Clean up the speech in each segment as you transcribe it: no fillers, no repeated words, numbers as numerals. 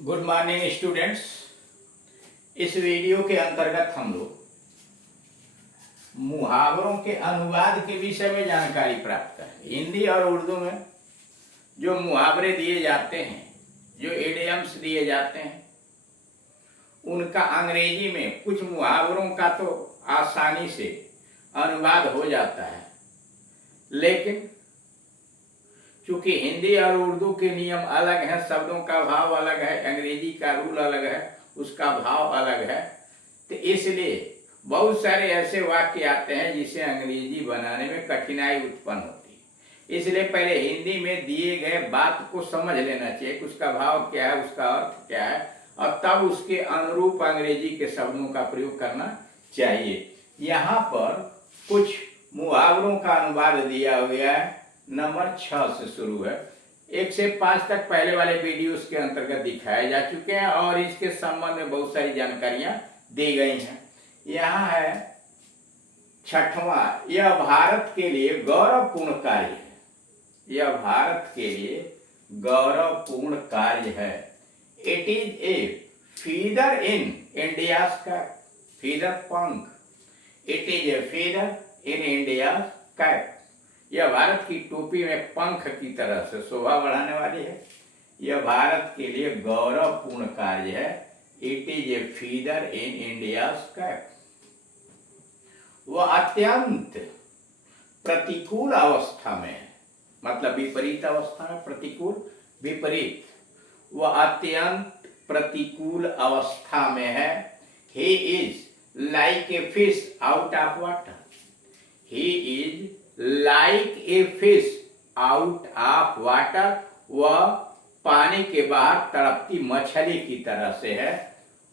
Good morning students. इस video के अंतर्गत हम लोग मुहावरों के अनुवाद के विषय में जानकारी प्राप्त करें। हिंदी और उर्दू में जो मुहावरे दिए जाते हैं, जो इडियम्स दिए जाते हैं, उनका अंग्रेजी में कुछ मुहावरों का तो आसानी से अनुवाद हो जाता है, लेकिन चूंकि हिंदी और उर्दू के नियम अलग हैं, शब्दों का भाव अलग है, अंग्रेजी का रूल अलग है, उसका भाव अलग है, तो इसलिए बहुत सारे ऐसे वाक्य आते हैं जिसे अंग्रेजी बनाने में कठिनाई उत्पन्न होती है। इसलिए पहले हिंदी में दिए गए बात को समझ लेना चाहिए कि उसका भाव क्या है, उसका अर्थ क्या है, और तब उसके अनुरूप अंग्रेजी के शब्दों का प्रयोग करना चाहिए। यहाँ पर कुछ मुहावरों का अनुवाद दिया गया है। नंबर 6 से शुरू है। 1 से 5 तक पहले वाले वीडियोस के अंतर्गत दिखाए जा चुके हैं और इसके संबंध में बहुत सारी जानकारियां दी गई हैं। यहाँ है 6वां, यह भारत के लिए गौरवपूर्ण कार्य है। यह भारत के लिए गौरवपूर्ण कार्य है। It is a feather in India's cap. Feather पंख। It is a feather in India's cap. यह भारत की टोपी में पंख की तरह से शोभा बढ़ाने वाली है। यह भारत के लिए गौरवपूर्ण कार्य है। It is a feather in India's cap. वह अत्यंत प्रतिकूल अवस्था में है, मतलब विपरीत अवस्था में, प्रतिकूल विपरीत। वह अत्यंत प्रतिकूल अवस्था में है। He is like a fish out of water. He is like a fish out of water. वह पानी के बाहर तड़पती मछली की तरह से है।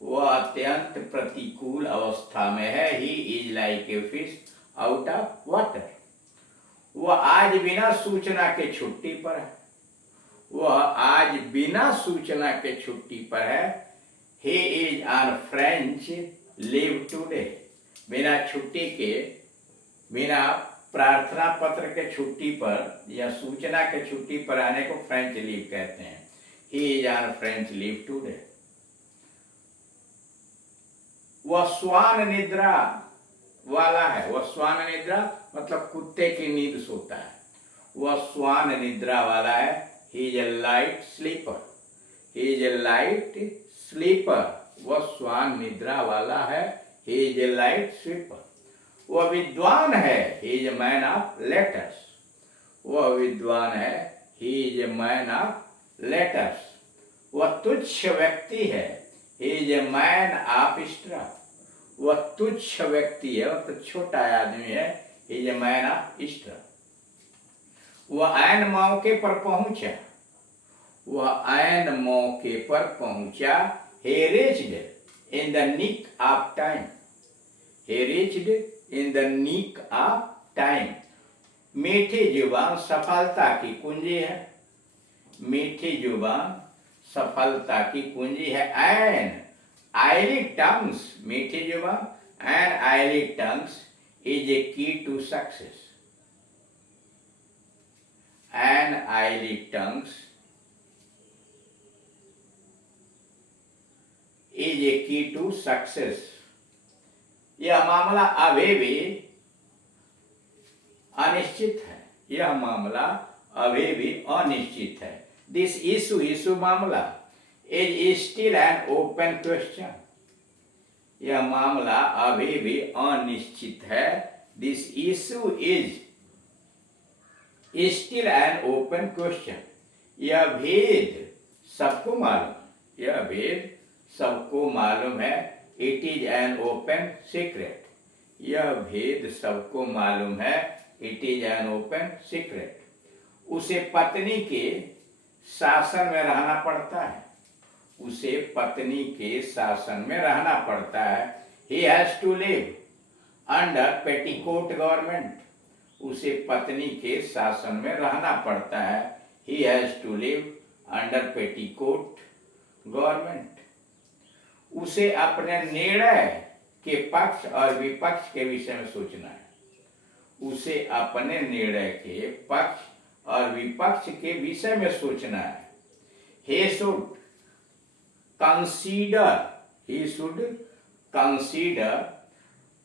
वह अत्यंत प्रतिकूल अवस्था में है। He is like a fish out of water. वह आज बिना सूचना के छुट्टी पर है। वह आज बिना सूचना के छुट्टी पर है। He is on French leave today. बिना छुट्टी के, बिना प्रार्थना पत्र के छुट्टी पर या सूचना के छुट्टी पर आने को फ्रेंच लीव कहते हैं। He is on French leave today. वह स्वान निद्रा वाला है। वह स्वान निद्रा मतलब कुत्ते की नींद सोता है। वह स्वान निद्रा वाला है। He is a light sleeper. He is a light sleeper. वह स्वान निद्रा वाला है। He is a light sleeper. वह विद्वान है। He is a man of letters. वह विद्वान है। He is a man of letters. वह तुच्छ व्यक्ति है। He is a man of straw. वह तुच्छ व्यक्ति है, वह तो छोटा आदमी है। He is a man of straw. वह ऐन मौके पर पहुंचा। वह ऐन मौके पर पहुंचा। he reached in the nick of time. he reached in the nick of time. मीठी जुबान सफलता की कुंजी है। मीठी जुबान सफलता की कुंजी है। एन आईली टंग्स, मीठी जुबान, एन आईली टंग्स इज ए की टू सक्सेस। एन आईली टंग्स इज ए की टू सक्सेस। यह मामला अभी भी अनिश्चित है। यह मामला अभी भी अनिश्चित है। दिस इशू मामला is still an open question. यह मामला अभी भी अनिश्चित है। This issue is still an open question. यह भेद सबको मालूम है। यह भेद सबको मालूम है। It is an open secret. यह भेद सबको मालूम है। It is an open secret. उसे पत्नी के शासन में रहना पड़ता है। उसे पत्नी के शासन में रहना पड़ता है। He has to live under petticoat government. उसे पत्नी के शासन में रहना पड़ता है। He has to live under petticoat government. उसे अपने निर्णय के पक्ष और विपक्ष के विषय में सोचना है। उसे अपने निर्णय के पक्ष और विपक्ष के विषय में सोचना है। He should consider, he should consider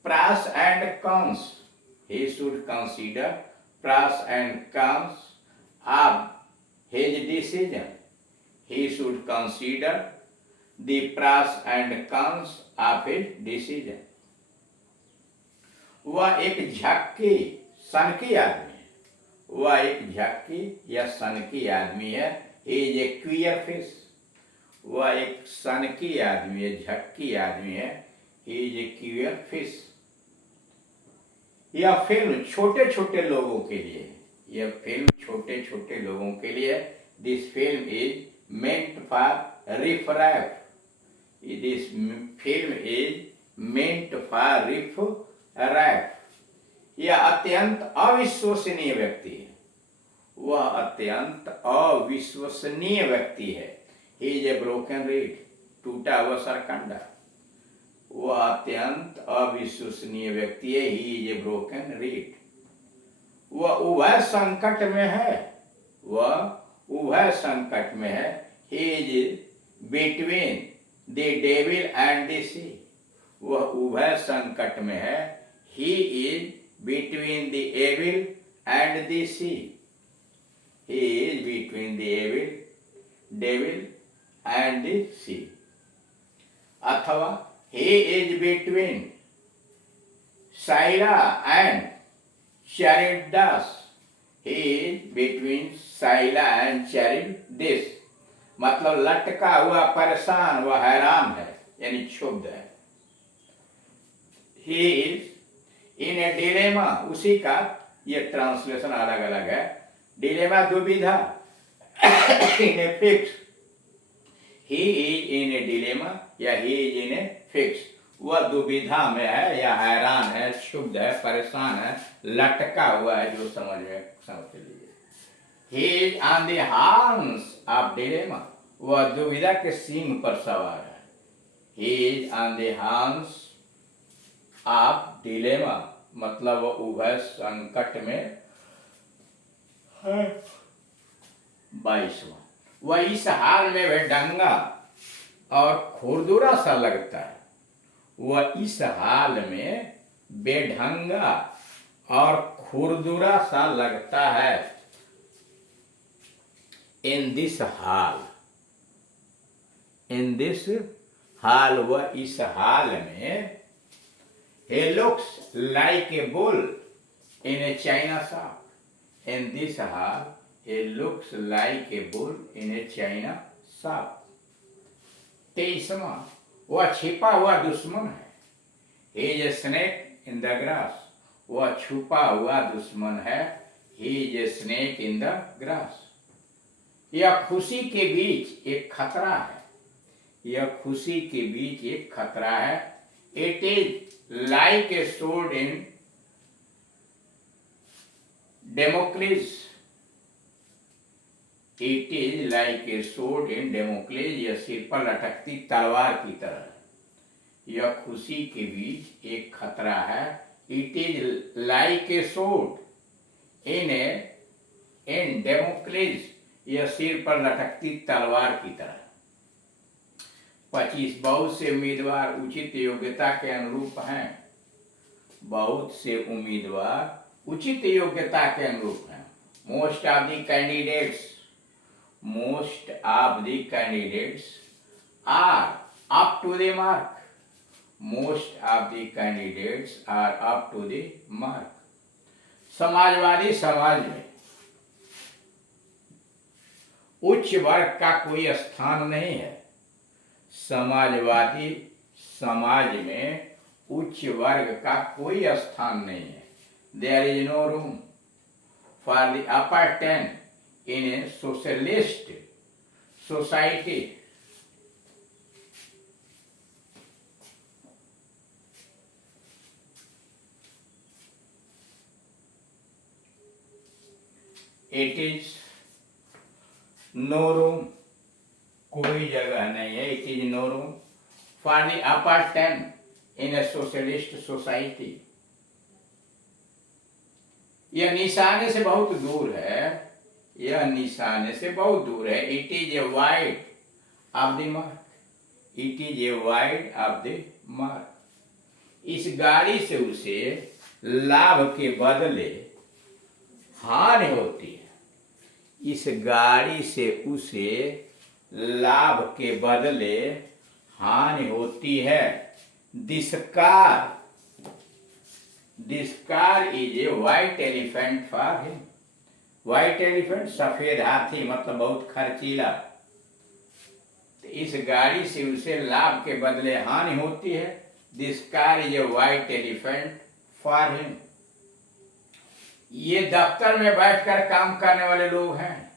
pros and cons, he should consider pros and cons of his decision, he should consider the pros and cons of his decision. वह एक झक्की सनकी आदमी है, वह एक झक्की या सनकी आदमी है, he is a queer fish, वह एक सनकी आदमी है, झक्की आदमी है, he is a queer fish. यह फिल्म छोटे छोटे लोगों के लिए है, यह फिल्म छोटे छोटे लोगों के लिए है. This film is meant for riffraff, this film is meant for riffraff. यह अत्यंत अविश्वसनीय व्यक्ति है, वह अत्यंत अविश्वसनीय व्यक्ति है. He is A broken read, टूटा हुआ सरकंडा. वह अत्यंत अविश्वसनीय व्यक्ति है. He is A broken read. वह उभय संकट में है, वह उभय संकट में है. He is between the devil and the sea, वह उभय संकट में है. He is between the evil and the sea, he is between the evil devil and the sea. अथवा he is between Scylla and Charybdis, he is between Scylla and Charybdis. मतलब लटका हुआ, परेशान, वह हैरान है, यानी क्षुब्ध है. he is in a dilemma, उसी का ये ट्रांसलेशन अलग अलग है. डिलेमा दुविधा, in a fix, he is in a dilemma या he is in a fix. वह दुविधा में है या हैरान है, क्षुब्ध है, परेशान है, लटका हुआ है, जो समझ लीजिए. he is on the horns of dilemma, वह दुविधा के सींग पर सवार है. he is on the horns of dilemma, मतलब वह उभय संकट में है. 22वां, वह इस हाल में वह डंगा और खुरदुरा सा लगता है. वह इस हाल में बेढंगा और खुरदुरा सा लगता है. इन दिस हाल, वह इस हाल में. he looks like a bull in a china shop, in this hall he looks like a bull in a china shop. 23वां, वह छिपा हुआ दुश्मन है. he is a snake in the grass, वह छुपा हुआ दुश्मन है. he is a snake in the grass. यह खुशी के बीच एक खतरा है, यह खुशी के बीच एक खतरा है. it is like a sword in Damocles, it is like a sword in Damocles, यह सिर पर लटकती तलवार की तरह. यह खुशी के बीच एक खतरा है. it is like a sword in Damocles, यह सिर पर लटकती तलवार की तरह. 25, बहुत से उम्मीदवार उचित योग्यता के अनुरूप हैं. बहुत से उम्मीदवार उचित योग्यता के अनुरूप हैं. Most of the candidates are up to the mark. Most of the candidates are up to the mark. समाजवादी समाज में उच्च वर्ग का कोई स्थान नहीं है. समाजवादी समाज में उच्च वर्ग का कोई स्थान नहीं है. There is no room for the upper 10 in a socialist society. It is no room, कोई जगह नहीं है. It is no room for the upper 10 in a socialist society. यह निशाने से बहुत दूर है, यह निशाने से बहुत दूर है. It is a wide of the mark, it is a wide of the mark. इस गाड़ी से उसे लाभ के बदले हानि होती है। इस गाड़ी से उसे लाभ के बदले हानि होती है। This car is a white elephant for him. White elephant सफेद हाथी, मतलब बहुत खर्चीला। तो इस गाड़ी से उसे लाभ के बदले हानि होती है। This car is a white elephant for him. ये दफ्तर में बैठकर काम करने वाले लोग हैं।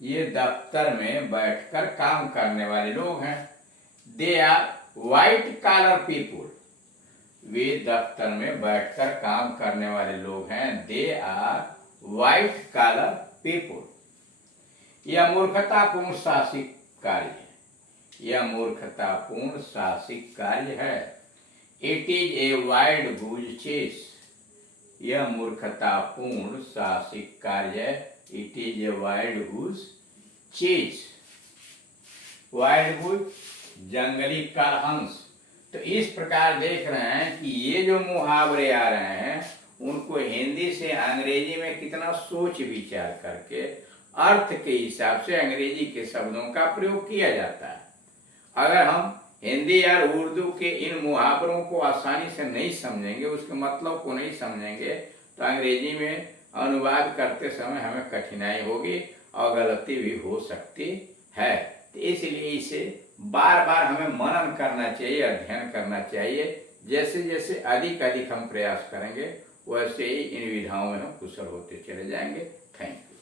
ये दफ्तर में बैठकर काम करने वाले लोग हैं। They are white collar people. वे दफ्तर में बैठकर काम करने वाले लोग हैं। They are white collar people. यह मूर्खतापूर्ण साहसिक कार्य है। यह मूर्खतापूर्ण साहसिक कार्य है। It is a wild goose chase. यह मूर्खतापूर्ण साहसिक कार्य है। It is a wild goose chase. Wild goose जंगली हंस। तो इस प्रकार देख रहे हैं कि ये जो मुहावरे आ रहे हैं उनको हिंदी से अंग्रेजी में कितना सोच विचार करके अर्थ के हिसाब से अंग्रेजी के शब्दों का प्रयोग किया जाता है। अगर हम हिंदी या उर्दू के इन मुहावरों को आसानी से नहीं समझेंगे, उसके मतलब को नहीं समझेंगे, तो अंग्रेजी में अनुवाद करते समय हमें कठिनाई होगी और गलती भी हो सकती है। तो इसलिए इसे बार बार हमें मनन करना चाहिए, अध्ययन करना चाहिए। जैसे जैसे अधिक अधिक हम प्रयास करेंगे वैसे ही इन विधाओं में हम कुशल होते चले जाएंगे। Thank you.